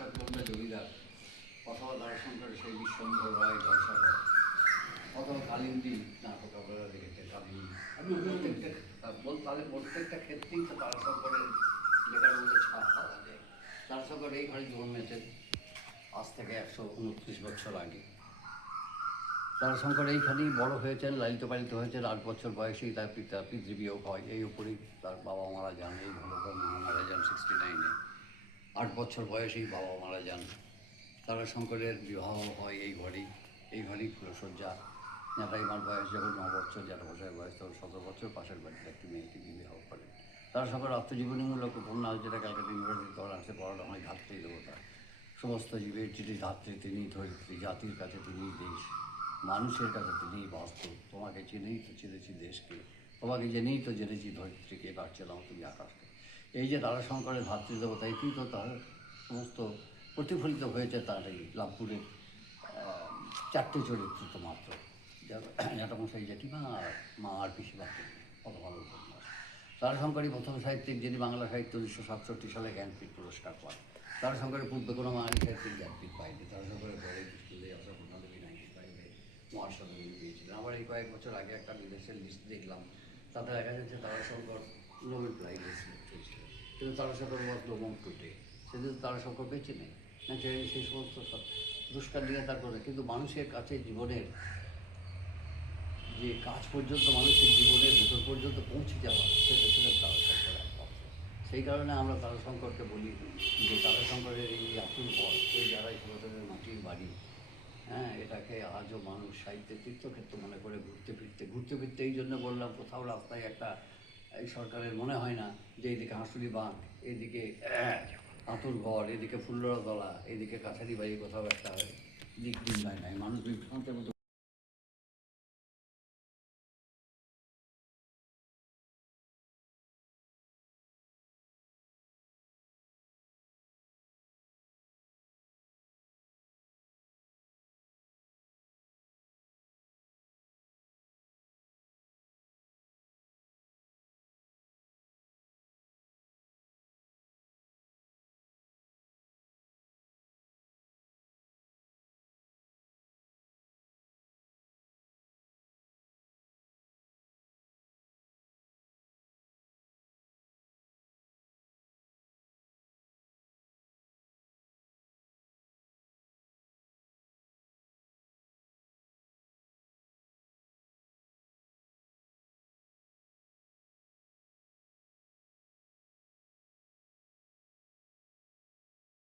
ঈশ্বরচন্দ্র জমিদার অথবা তারাশঙ্করের সেই বিশ্বম্ভর রায় জলসাঘর অথবা কালিন্দী নাটক আপনারা দেখেছেন কালিন্দী। আমি তাহলে প্রত্যেকটা ক্ষেত্রেই তো তারাশঙ্করের লেখার মধ্যে ছাপ পাওয়া যায়। তারাশঙ্কর এই ঘরে জন্মেছেন আজ থেকে 129 বছর আগে। তারাশঙ্কর এইখানেই বড় হয়েছেন, লালিত পালিত হয়েছেন। 8 বছর বয়সেই তার পিতৃবিয়োগ হয়। এই উপরেই তার বাবা মারা যান, এই ভালোভাবে মারা যান 69-এ। 8 বছর বয়সেই বাবা মারা যান। তারাশঙ্করের বিবাহ হয় এই ঘরেই ফুলশয্যা। জ্যাঠাইমার বয়স যখন 9 বছর, জ্যাঠামশাইয়ের বয়স তখন 17 বছর, পাশের বাড়িতে একটি মেয়েকে বিবাহ করেন। তারাশঙ্কর আত্মজীবনীমূলক উপন্যাস, যেটা ক্যালকাটা ইউনিভার্সিটি আর্টসে পড়ানো হয়, ধাত্রী দেবতা। সমস্ত জীবের চিঠি ধাত্রী, তিনি ধরিত্রী, জাতির কাছে তিনিই দেশ, মানুষের কাছে তিনিই বাস্তব। তোমাকে চিনেই তো চিনেছি দেশকে, তোমাকে জেনেই তো জেনেছি ধরিত্রীকে, এবার চেনাও তুমি আকাশকে। এই যে তারাশঙ্করের ধাত্রীদেবতা, এটি তো তার সমস্ত প্রতিফলিত হয়েছে তার এই লাভপুরের 4টে চরিত্র তো মাত্র, জ্যাঠামশাই, জেঠিমা আর মা আর পিসিমাকে। কত ভালো উপন্যাস। তারাশঙ্করই প্রথম সাহিত্যিক যিনি বাংলা সাহিত্য 1967 সালে জ্ঞানপীঠ পুরস্কার পান। তারাশঙ্করের পূর্বে কোনো বাঙালি সাহিত্যিক জ্ঞানপীঠ পায়নি। তারাশঙ্করের পরে স্কুলে অশোকনন্দী 95-এ মহাসম্মেলনী পেয়েছিলেন। আবার এই কয়েক বছর আগে একটা বিদেশের লিস্ট দেখলাম, তাতে দেখা যাচ্ছে তারাশঙ্কর নোবেল প্রাইজ পেয়েছিলেন। কিন্তু Tarashankar was no more today. সেদিন তারাশঙ্কর বেঁচে নেই, না সেই সমস্ত পুরস্কার নিয়ে তার করে। কিন্তু মানুষের কাছে জীবনের যে কাজ পর্যন্ত, মানুষের জীবনের ভিতর পর্যন্ত পৌঁছে যাওয়া, সেটা ছিলেন তারাশঙ্কর একমাত্র। সেই কারণে আমরা তারাশঙ্করকে বলি যে তারাশঙ্করের এই আতুর ঘর, এই যারাই পুরাতনের মাটির বাড়ি, হ্যাঁ, এটাকে আজও মানুষ সাহিত্যের তীর্থক্ষেত্র মনে করে ঘুরতে ফিরতে এই জন্য বললাম, কোথাও রাস্তায় একটা এই সরকারের মনে হয় না যে এইদিকে হাঁসুলি বাঁধ, এইদিকে আতুর ঘর, এদিকে ফুল্লরতলা, এইদিকে কাছারি বাড়ি, কোথাও একটা দিক নির্ণয় নাই। মানুষ বিভ্রান্তের মতো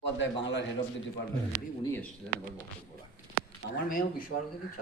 উপাধ্যায়, বাংলার হেড অফ দ্য ডিপার্টমেন্ট, উনি এসেছিলেন এবার বক্তব্য রাখতে। আমার মেয়েও বিশ্বভারতীর ছাত্র।